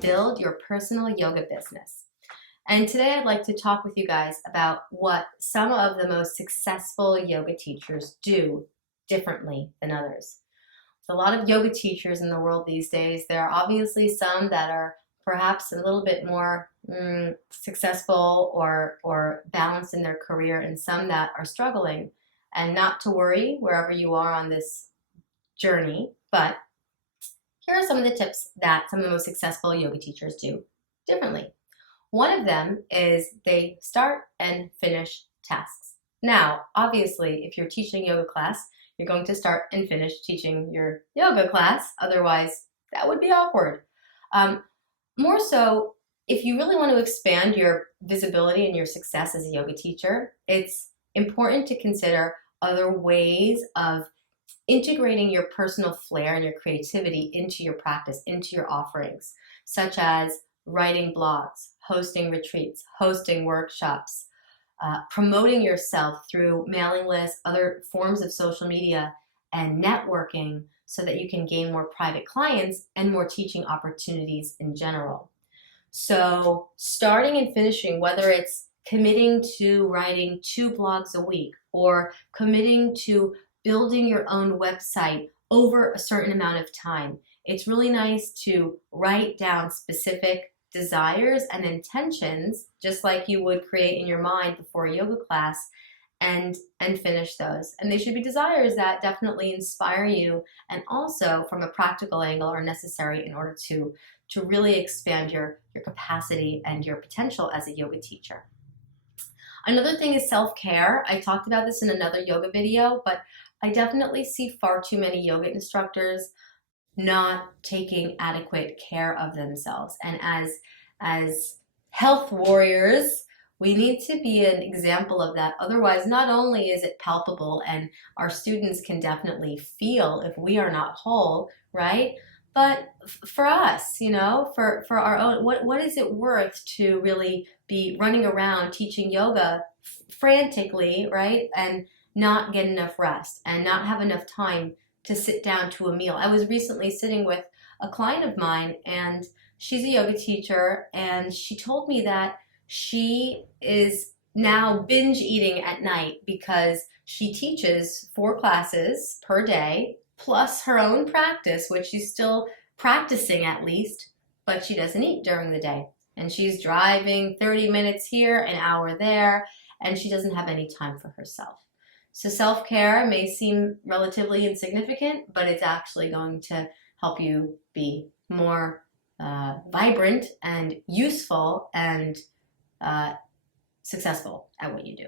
Build your personal yoga business. And today I'd like to talk with you guys about what some of the most successful yoga teachers do differently than others. There's a lot of yoga teachers in the world these days. There are obviously some that are perhaps a little bit more successful or balanced in their career, and some that are struggling. And not to worry wherever you are on this journey, but here are some of the tips that some of the most successful yoga teachers do differently. One of them is they start and finish tasks. Now, obviously, if you're teaching a yoga class, you're going to start and finish teaching your yoga class. Otherwise, that would be awkward. More so, if you really want to expand your visibility and your success as a yoga teacher, it's important to consider other ways of integrating your personal flair and your creativity into your practice, into your offerings, such as writing blogs, hosting retreats, hosting workshops, promoting yourself through mailing lists, other forms of social media, and networking so that you can gain more private clients and more teaching opportunities in general. So starting and finishing, whether it's committing to writing 2 blogs a week or committing to building your own website over a certain amount of time, it's really nice to write down specific desires and intentions, just like you would create in your mind before a yoga class, and finish those. And they should be desires that definitely inspire you and also from a practical angle are necessary in order to really expand your capacity and your potential as a yoga teacher. Another thing is self-care. I talked about this in another yoga video, but I definitely see far too many yoga instructors not taking adequate care of themselves. And as health warriors, we need to be an example of that. Otherwise, not only is it palpable and our students can definitely feel if we are not whole, right? But for us, for our own, what is it worth to really be running around teaching yoga frantically, right? And not get enough rest and not have enough time to sit down to a meal. I was recently sitting with a client of mine, and she's a yoga teacher, and she told me that she is now binge eating at night because she teaches 4 classes per day plus her own practice, which she's still practicing at least, but she doesn't eat during the day. And she's driving 30 minutes here, an hour there, and she doesn't have any time for herself. So self-care may seem relatively insignificant, but it's actually going to help you be more vibrant and useful and successful at what you do.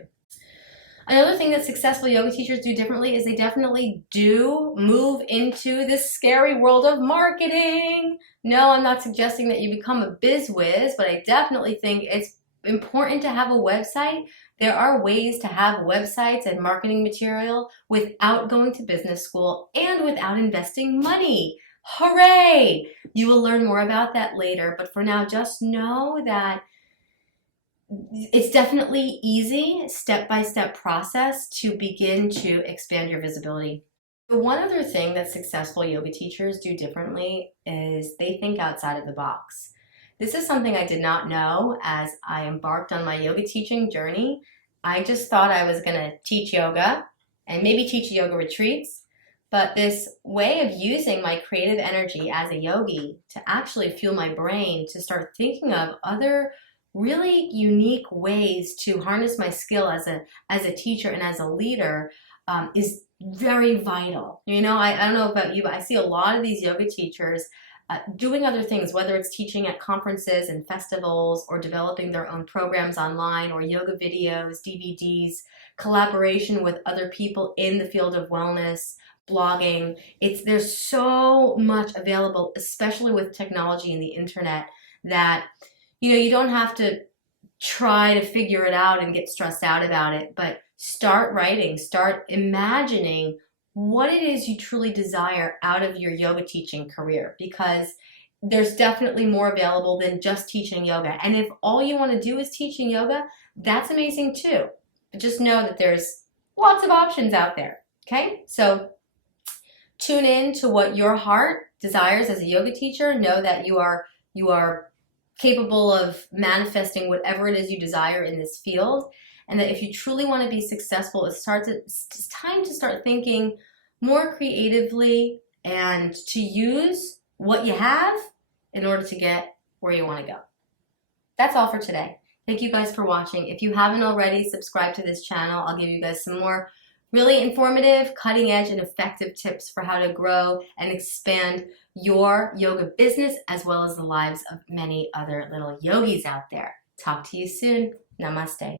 Another thing that successful yoga teachers do differently is they definitely do move into this scary world of marketing. No, I'm not suggesting that you become a biz whiz, but I definitely think it's important to have a website. There are ways to have websites and marketing material without going to business school and without investing money. Hooray! You will learn more about that later, but for now, just know that it's definitely easy, step-by-step process to begin to expand your visibility. The one other thing that successful yoga teachers do differently is they think outside of the box. This is something I did not know as I embarked on my yoga teaching journey. I just thought I was going to teach yoga and maybe teach yoga retreats, but this way of using my creative energy as a yogi to actually fuel my brain to start thinking of other really unique ways to harness my skill as a teacher and as a leader is very vital. I don't know about you, but I see a lot of these yoga teachers doing other things, whether it's teaching at conferences and festivals or developing their own programs online or yoga videos, DVDs, collaboration with other people in the field of wellness, blogging. There's so much available, especially with technology and the internet, that you don't have to try to figure it out and get stressed out about it, but start writing, start imagining what it is you truly desire out of your yoga teaching career, because there's definitely more available than just teaching yoga. And if all you want to do is teaching yoga, that's amazing too. But just know that there's lots of options out there. Okay, so tune in to what your heart desires as a yoga teacher. Know that you are capable of manifesting whatever it is you desire in this field, and that if you truly want to be successful, it's time to start thinking more creatively and to use what you have in order to get where you want to go. That's all for today. Thank you guys for watching. If you haven't already, subscribe to this channel. I'll give you guys some more really informative, cutting edge, and effective tips for how to grow and expand your yoga business as well as the lives of many other little yogis out there. Talk to you soon. Namaste.